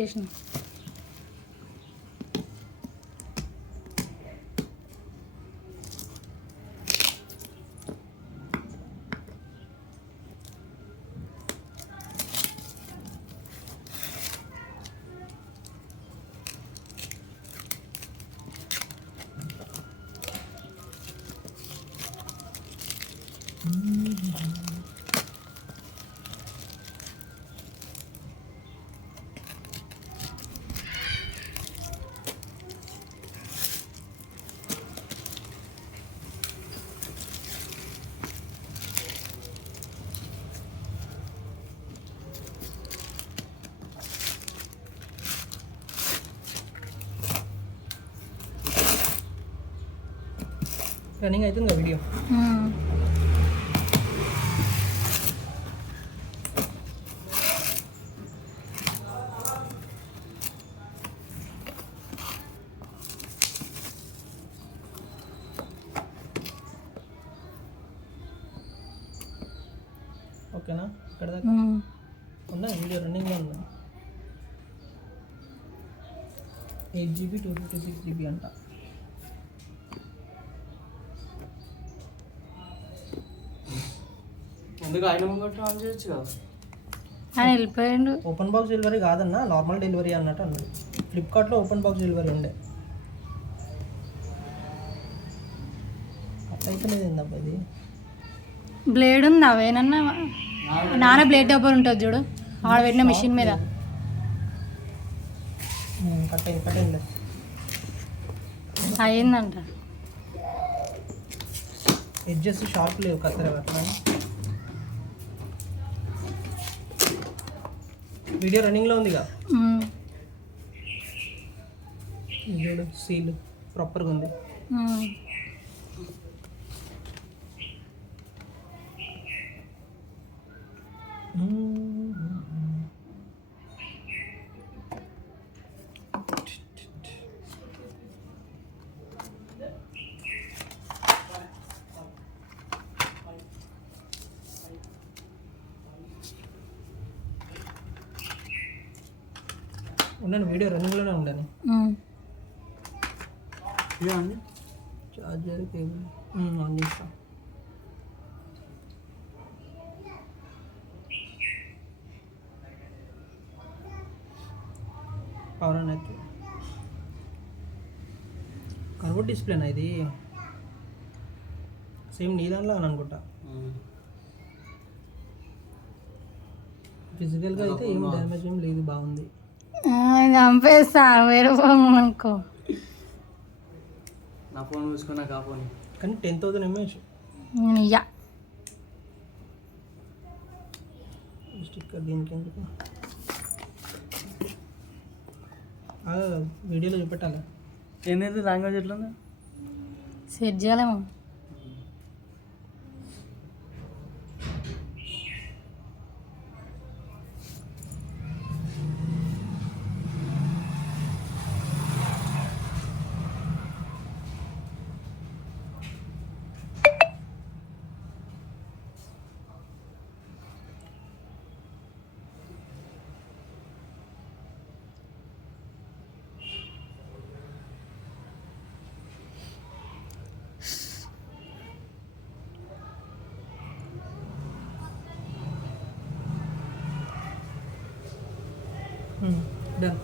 చేసిన రన్నింగ్ అవుతుంది వీడియో. ఓకేనా? ఇక్కడ దాకా ఉందా వీడియో? రన్నింగ్లో ఉందా? 8 GB 256 GB అంట. ఎందుకు ఆయన ముంగట ఆన్ చేయొచ్చు కదా. ఆయన వెళ్ళిపోయాడు. ఓపెన్ బాక్స్ డెలివరీ కాదన్నా, నార్మల్ డెలివరీ అన్నట్టు అన్నాడు. ఫ్లిప్కార్ట్లో ఓపెన్ బాక్స్ డెలివరీ ఉండే. అట్లయితే లేదు ఏందబ్బా ఇది. బ్లేడ్ ఉందా అవేనన్నా? నాన్న బ్లేడ్ డబ్బర్ ఉంటుంది చూడు, ఆడ పెట్టిన మిషన్ మీద. కట్టయింది అయిందంట. ఎడ్జెస్ షార్ప్ లేవు కత్తెర అట్లా. వీడియో రన్నింగ్లో ఉందిగా చూడు, సీల్ ప్రాపర్గా ఉంది. ఉండను, వీడియో రన్నింగ్లోనే ఉండను. చార్జర్ కేబుల్ ఆన్ చేస్తా. పవర్ ఆన్ అయితే కన్వర్ట్ డిస్ప్లేనా ఇది? సేమ్ నీ దానిలో అని అనుకుంటా. ఫిజికల్గా అయితే ఏం డ్యామేజ్ ఏం లేదు, బాగుంది. చంపేస్తా వేరే ఫోన్ అనుకో. నా ఫోన్ చూసుకున్నా కా ఫోన్ కానీ 10,000 mAh స్టిక్కర్ దీనికి ఎందుకు? వీడియోలో చూపెట్టాలి. ఏంటంటే లాంగ్వేజ్ ఎట్లా సెట్ చేయాలేమో. Done.